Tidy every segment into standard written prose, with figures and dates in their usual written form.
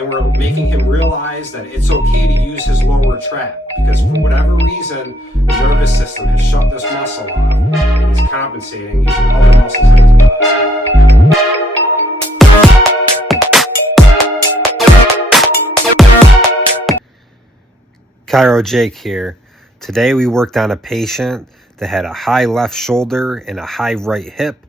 And we're making him realize that it's okay to use his lower trap because for whatever reason, the nervous system has shut this muscle off and he's compensating using other muscles in his body. Chiro Jake here. Today we worked on a patient that had a high left shoulder and a high right hip.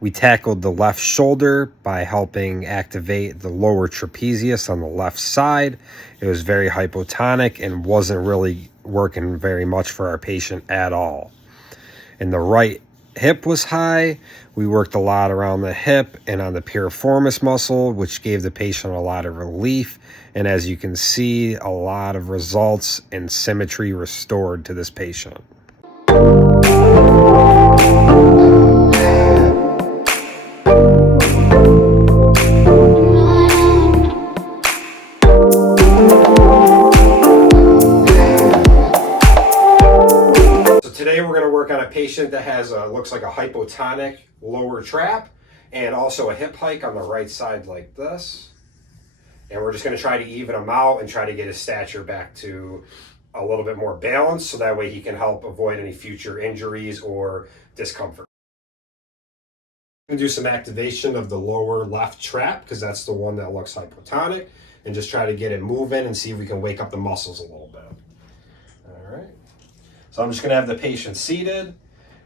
We tackled the left shoulder by helping activate the lower trapezius on the left side. It was very hypotonic and wasn't really working very much for our patient at all. And the right hip was high. We worked a lot around the hip and on the piriformis muscle, which gave the patient a lot of relief. And as you can see, a lot of results and symmetry restored to this patient. Today we're going to work on a patient that has looks like a hypotonic lower trap and also a hip hike on the right side like this. And we're just going to try to even him out and try to get his stature back to a little bit more balanced so that way he can help avoid any future injuries or discomfort. I'm going to do some activation of the lower left trap because that's the one that looks hypotonic and just try to get it moving and see if we can wake up the muscles a little bit. All right. So I'm just going to have the patient seated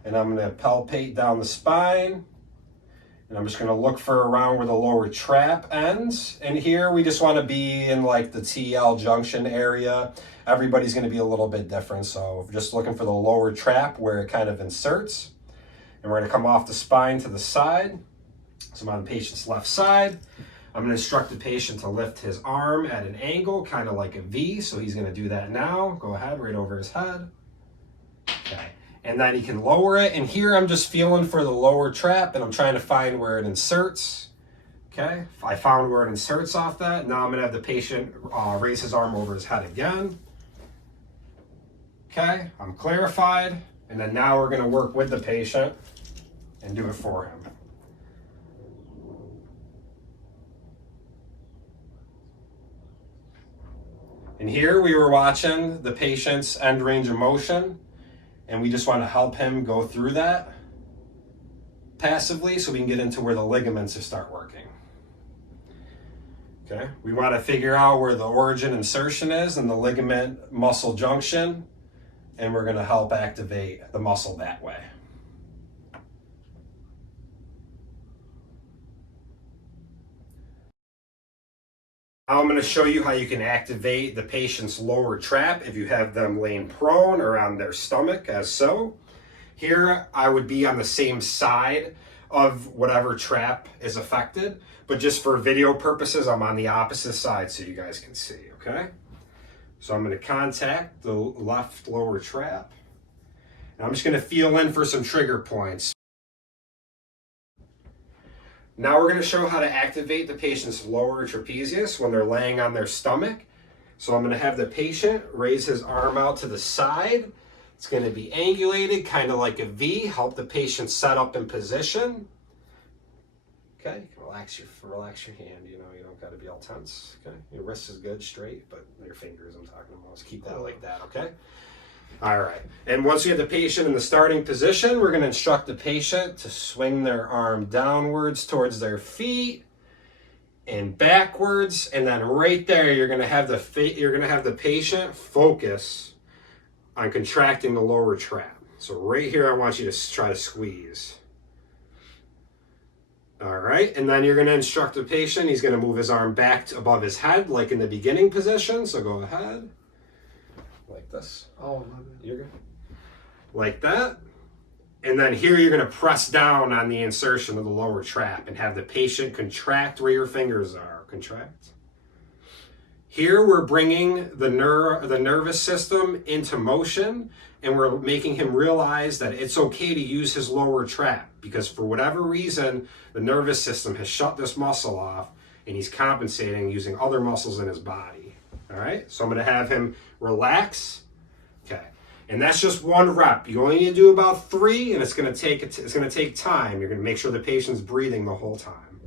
and I'm going to palpate down the spine. And I'm just going to look for around where the lower trap ends. And here we just want to be in like the TL junction area. Everybody's going to be a little bit different. So we're just looking for the lower trap where it kind of inserts. And we're going to come off the spine to the side. So I'm on the patient's left side. I'm going to instruct the patient to lift his arm at an angle, kind of like a V. So he's going to do that now. Go ahead, right over his head. Okay. And then he can lower it. And here I'm just feeling for the lower trap and I'm trying to find where it inserts. Okay. I found where it inserts off that. Now I'm going to have the patient raise his arm over his head again. Okay. I'm clarified. And then now we're going to work with the patient and do it for him. And here we were watching the patient's end range of motion. And we just want to help him go through that passively so we can get into where the ligaments start working. Okay, we want to figure out where the origin insertion is and the ligament muscle junction, and we're going to help activate the muscle that way. Now I'm going to show you how you can activate the patient's lower trap if you have them laying prone or on their stomach as so. Here I would be on the same side of whatever trap is affected, but just for video purposes I'm on the opposite side so you guys can see, okay? So I'm going to contact the left lower trap. And I'm just going to feel in for some trigger points. Now we're going to show how to activate the patient's lower trapezius when they're laying on their stomach. So I'm going to have the patient raise his arm out to the side. It's going to be angulated, kind of like a V. Help the patient set up in position. Okay, you can relax your hand. You know, you don't got to be all tense. Okay, your wrist is good, straight, but your fingers I'm talking about. Let's keep that like that. Okay. All right, and once we have the patient in the starting position, we're going to instruct the patient to swing their arm downwards towards their feet and backwards, and then right there you're going to have the patient focus on contracting the lower trap. So right here I want you to try to squeeze. All right, and then you're going to instruct the patient. He's going to move his arm back above his head like in the beginning position, so go ahead. Like this. Oh, my bad. You're good. Like that. And then here you're going to press down on the insertion of the lower trap and have the patient contract where your fingers are. Contract. Here we're bringing the nervous system into motion and we're making him realize that it's okay to use his lower trap because for whatever reason, the nervous system has shut this muscle off and he's compensating using other muscles in his body. All right, so I'm going to have him relax. Okay, and that's just one rep. You only need to do about 3, and it's going to take time. You're going to make sure the patient's breathing the whole time.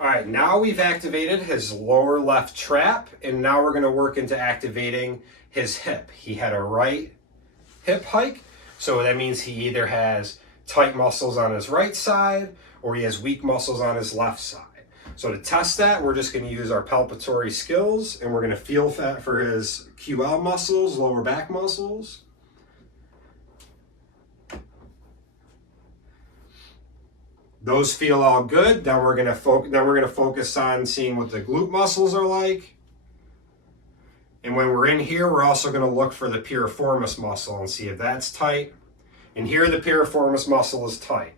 All right, now we've activated his lower left trap, and now we're going to work into activating his hip. He had a right hip hike, so that means he either has tight muscles on his right side or he has weak muscles on his left side. So to test that, we're just going to use our palpatory skills, and we're going to feel that for his QL muscles, lower back muscles. Those feel all good. Then we're gonna focus on seeing what the glute muscles are like. And when we're in here, we're also gonna look for the piriformis muscle and see if that's tight. And here the piriformis muscle is tight.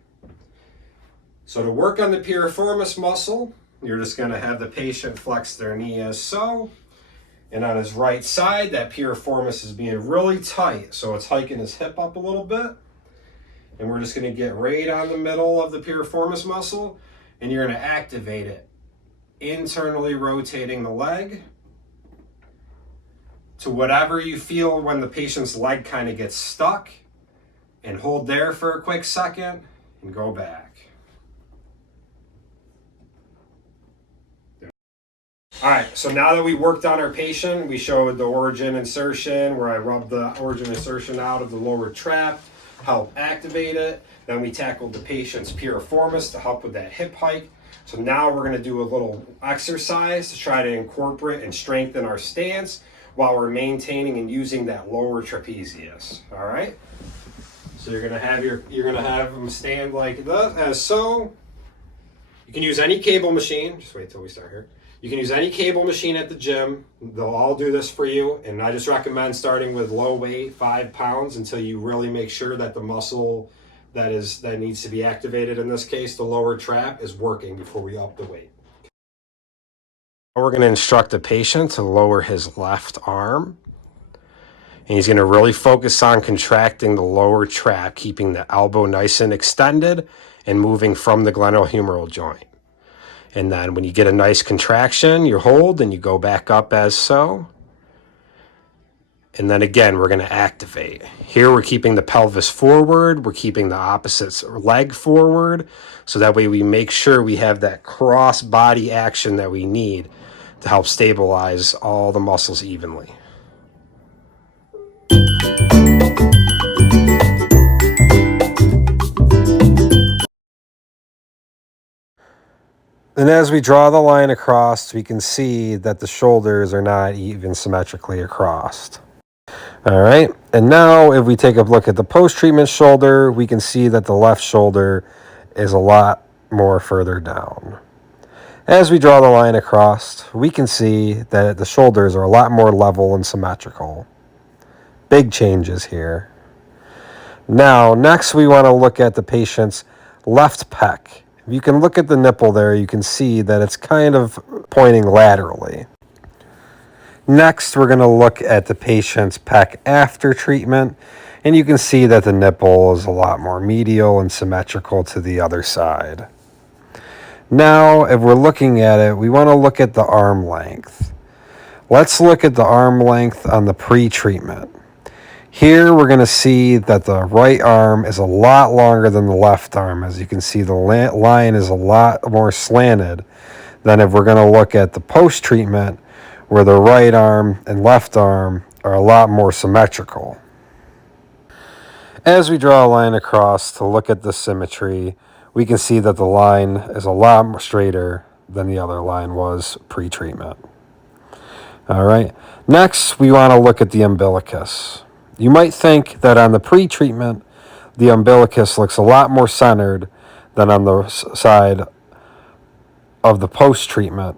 So to work on the piriformis muscle, you're just gonna have the patient flex their knee as so. And on his right side, that piriformis is being really tight. So it's hiking his hip up a little bit. And we're just going to get right on the middle of the piriformis muscle, and you're going to activate it, internally rotating the leg to whatever you feel when the patient's leg kind of gets stuck, and hold there for a quick second and go back. All right, so now that we worked on our patient, we showed the origin insertion where I rubbed the origin insertion out of the lower trap, help activate it. Then we tackled the patient's piriformis to help with that hip hike. So now we're going to do a little exercise to try to incorporate and strengthen our stance while we're maintaining and using that lower trapezius. All right. So you're going to have them stand like this, as so. You can use any cable machine. Just wait till we start here. You can use any cable machine at the gym. They'll all do this for you. And I just recommend starting with low weight, 5 pounds, until you really make sure that the muscle that needs to be activated, in this case, the lower trap, is working before we up the weight. We're going to instruct the patient to lower his left arm. And he's going to really focus on contracting the lower trap, keeping the elbow nice and extended and moving from the glenohumeral joint. And then when you get a nice contraction, you hold and you go back up as so. And then again, we're going to activate. Here we're keeping the pelvis forward. We're keeping the opposite leg forward. So that way we make sure we have that cross body action that we need to help stabilize all the muscles evenly. And as we draw the line across, we can see that the shoulders are not even symmetrically across. All right, and now if we take a look at the post-treatment shoulder, we can see that the left shoulder is a lot more further down. As we draw the line across, we can see that the shoulders are a lot more level and symmetrical. Big changes here. Now, next we want to look at the patient's left pec. If you can look at the nipple there, you can see that it's kind of pointing laterally. Next, we're going to look at the patient's pec after treatment, and you can see that the nipple is a lot more medial and symmetrical to the other side. Now, if we're looking at it, we want to look at the arm length. Let's look at the arm length on the pre-treatment. Here we're going to see that the right arm is a lot longer than the left arm. As you can see, the line is a lot more slanted than if we're going to look at the post-treatment, where the right arm and left arm are a lot more symmetrical. As we draw a line across to look at the symmetry, we can see that the line is a lot more straighter than the other line was pre-treatment. All right, next we want to look at the umbilicus. You might think that on the pre-treatment, the umbilicus looks a lot more centered than on the side of the post-treatment.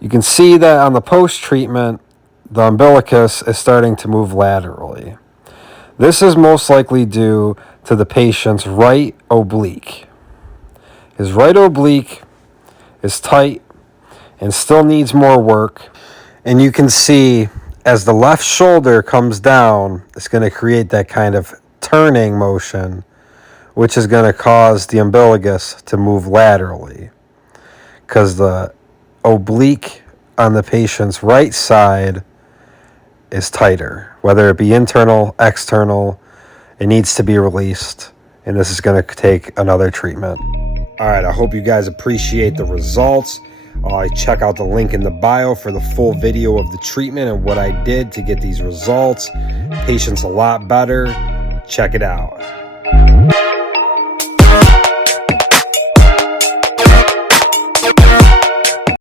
You can see that on the post-treatment, the umbilicus is starting to move laterally. This is most likely due to the patient's right oblique. His right oblique is tight and still needs more work. And you can see as the left shoulder comes down, it's going to create that kind of turning motion, which is going to cause the umbilicus to move laterally, because the oblique on the patient's right side is tighter. Whether it be internal, external, it needs to be released, and this is going to take another treatment. All right, I hope you guys appreciate the results. Check out the link in the bio for the full video of the treatment and what I did to get these results. Patient's a lot better. Check it out.